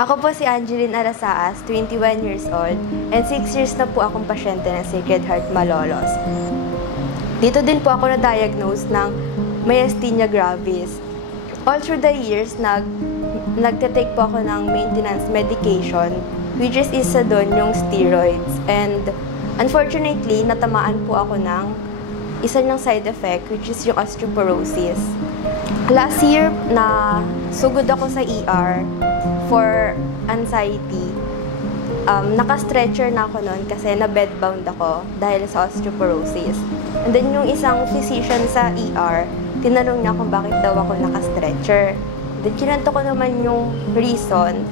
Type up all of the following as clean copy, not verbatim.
Ako po si Angeline Arasaas, 21 years old, and 6 years na po akong pasyente ng Sacred Heart Malolos. Dito din po ako na-diagnose ng myasthenia gravis. All through the years, nagte-take po ako ng maintenance medication, which is isa doon yung steroids. And unfortunately, natamaan po ako ng isa ng side effect, which is yung osteoporosis. Last year, sugod ako sa ER for anxiety. Naka-stretcher na ako noon kasi na-bedbound ako dahil sa osteoporosis. And then yung isang physician sa ER, tinanong niya kung bakit daw ako naka-stretcher. Then kinanto ko naman yung reason,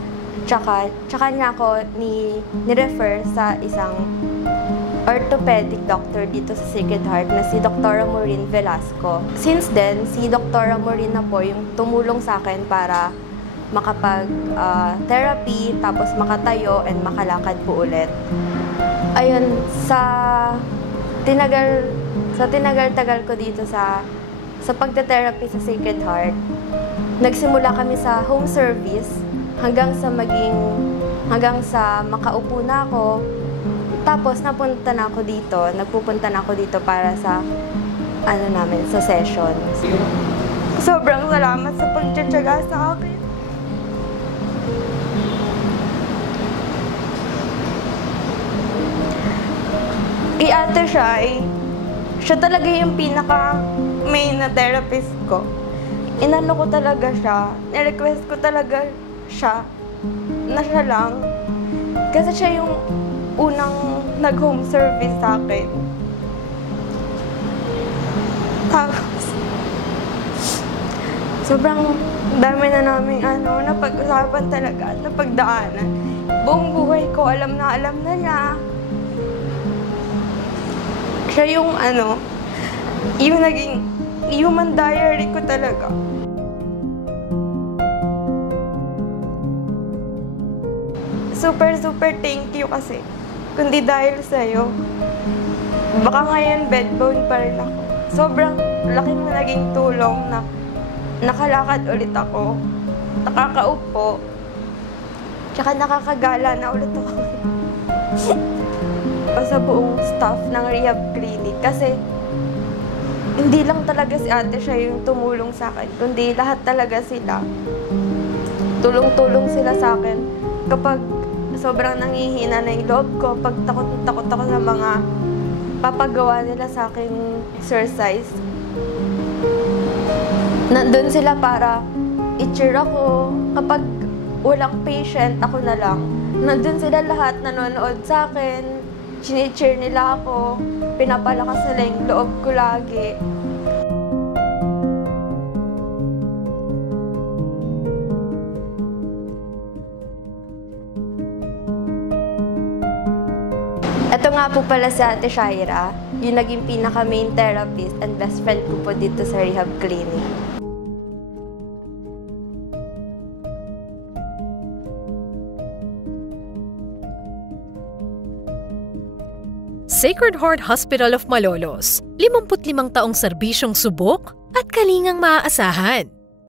tsaka niya ako ni-refer sa isang orthopedic doctor dito sa Sacred Heart na si Dr. Maureen Velasco. Since then, si Dr. Maureen na po yung tumulong sa akin para makapag-therapy, tapos makatayo and makalakad po ulit. Ayun, sa tinagal-tagal ko dito sa pagte-therapy sa Sacred Heart, nagsimula kami sa home service hanggang sa makaupo na ako. Tapos nagpupunta na ako dito para sa sa session. Sobrang salamat sa pagtitiyaga sa akin. Kay Ate Shai, siya talaga yung pinaka-main na therapist ko. Inano ko talaga siya, nirequest ko talaga siya na siya lang. Kasi siya yung unang nag-home service sa akin. Tapos, sobrang dami na naming napag-usapan talaga, napagdaanan. Buong buhay ko, alam na niya. Siya yung yung naging human diary ko talaga. Super thank you kasi. Kundi dahil sa'yo, baka ngayon bedbound pa rin ako. Sobrang laking naging tulong na nakalakad ulit ako, nakakaupo, tsaka nakakagala na ulit ako. Sa buong staff ng rehab clinic kasi hindi lang talaga si Ate siya yung tumulong sa akin, kundi lahat talaga sila. Tulong-tulong sila sa akin kapag sobrang nangihina na yung loob ko, pag takot ako sa mga papagawa nila sa aking exercise. Nandun sila para i-cheer ako. Kapag walang patient, ako na lang. Nandun sila lahat, nanonood sa akin, chini-cheer nila ako, pinapalakas nila yung loob ko lagi. Ito nga po pala si Ate Shaira, yung naging pinaka-main therapist and best friend ko po dito sa rehab clinic. Sacred Heart Hospital of Malolos, 55 taong serbisyong subok at kalingang maaasahan.